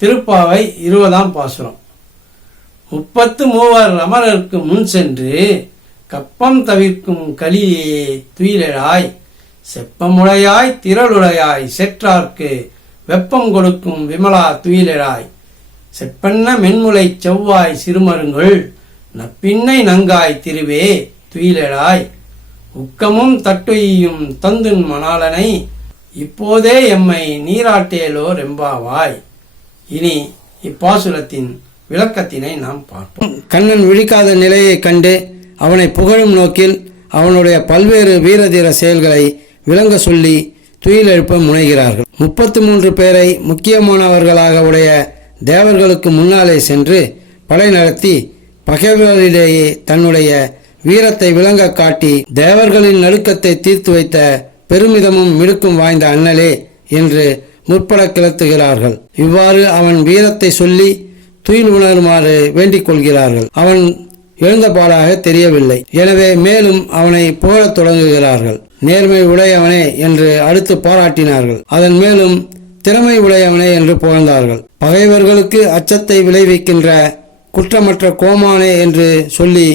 திருப்பாவை 20ஆம் பாசுரம். 33 அமரருக்கு முன் சென்று கப்பம் தவிர்க்கும் கலியே துயிலெழாய், செப்பமுடையாய் திரளுடையாய் செற்றார்க்கு வெப்பம் கொடுக்கும் விமலா துயிலெழாய், செப்பன்ன மென்முலை செவ்வாய் சிறுமருங்குள் நப்பின்னை நங்காய் திருவே துயிலெழாய், உக்கமும் தட்டுயும் தந்துன் மணாலனை இப்போதே எம்மை நீராட்டேலோ ரெம்பாவாய். இனி இப்பாசுரத்தின் விளக்கத்தினை நாம் பார்ப்போம். கண்ணன் விழிக்காத நிலையை கண்டு அவனை புகழும் நோக்கில் அவனுடைய பல்வேறு வீரதீர செயல்களை விளங்க சொல்லி துயில் எழுப்ப முனைகிறார்கள். 33 பேரை முக்கியமானவர்களாக உடைய தேவர்களுக்கு முன்னாலே சென்று படை நடத்தி பகைவர்களிடையே தன்னுடைய வீரத்தை விளங்க காட்டி தேவர்களின் நடுக்கத்தை தீர்த்து வைத்த பெருமிதமும் மிடுக்கும் வாய்ந்த அண்ணலே என்று முற்பட கிளத்துகிறார்கள். இவ்வாறு அவன் வீரத்தை சொல்லி துயில் உணருமாறு வேண்டிக் கொள்கிறார்கள். அவன் எழுந்தபாடாக தெரியவில்லை. எனவே மேலும் அவனை புகழத் தொடங்குகிறார்கள். நேர்மை உடையவனே என்று அடுத்து பாராட்டினார்கள். அதன் மேலும் திறமை உடையவனே என்று புகழ்ந்தார்கள். பகைவர்களுக்கு அச்சத்தை விளைவிக்கின்ற குற்றமற்ற கோமானே என்று சொல்லி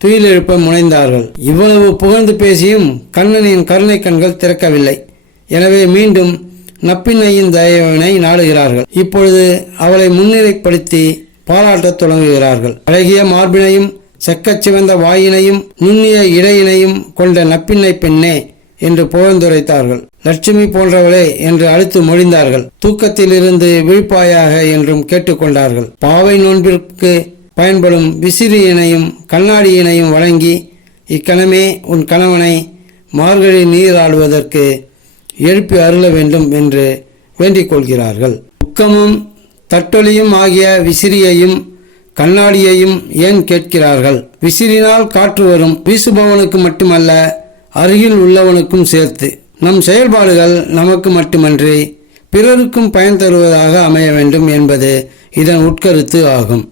துயில் எழுப்ப முனைந்தார்கள். இவ்வளவு புகழ்ந்து பேசியும் கண்ணனின் கருணை கண்கள் திறக்கவில்லை. எனவே மீண்டும் நப்பின்னையின் தயவினை நாடுகிறார்கள். இப்பொழுது அவளை முன்னிலைப்படுத்தி பாராட்டத் தொடங்குகிறார்கள். அழகிய மார்பினையும் செக்கச் சிவந்த வாயினையும் நுண்ணிய இடையினையும் கொண்ட நப்பின்னை பெண்ணே என்று புகழ்ந்துரைத்தார்கள். லட்சுமி போன்றவளே என்று அடுத்து மொழிந்தார்கள். தூக்கத்திலிருந்து விழிப்பாயாக என்றும் கேட்டுக்கொண்டார்கள். பாவை நோன்பிற்கு பயன்படும் விசிறியினையும் கண்ணாடியினையும் வழங்கி இக்கணமே உன் கணவனை மார்கழி நீராடுவதற்கு எழுப்பி அருள வேண்டும் என்று வேண்டிக் கொள்கிறார்கள். உக்கமும் தட்டொலியும் ஆகிய விசிறியையும் கண்ணாடியையும் ஏன் கேட்கிறார்கள்? விசிறினால் காற்று வரும், வீசுபவனுக்கு மட்டுமல்ல அருகில் உள்ளவனுக்கும் சேர்த்து. நம் செயல்பாடுகள் நமக்கு மட்டுமன்றி பிறருக்கும் பயன் தருவதாக அமைய வேண்டும் என்பது இதன் உட்கருத்து ஆகும்.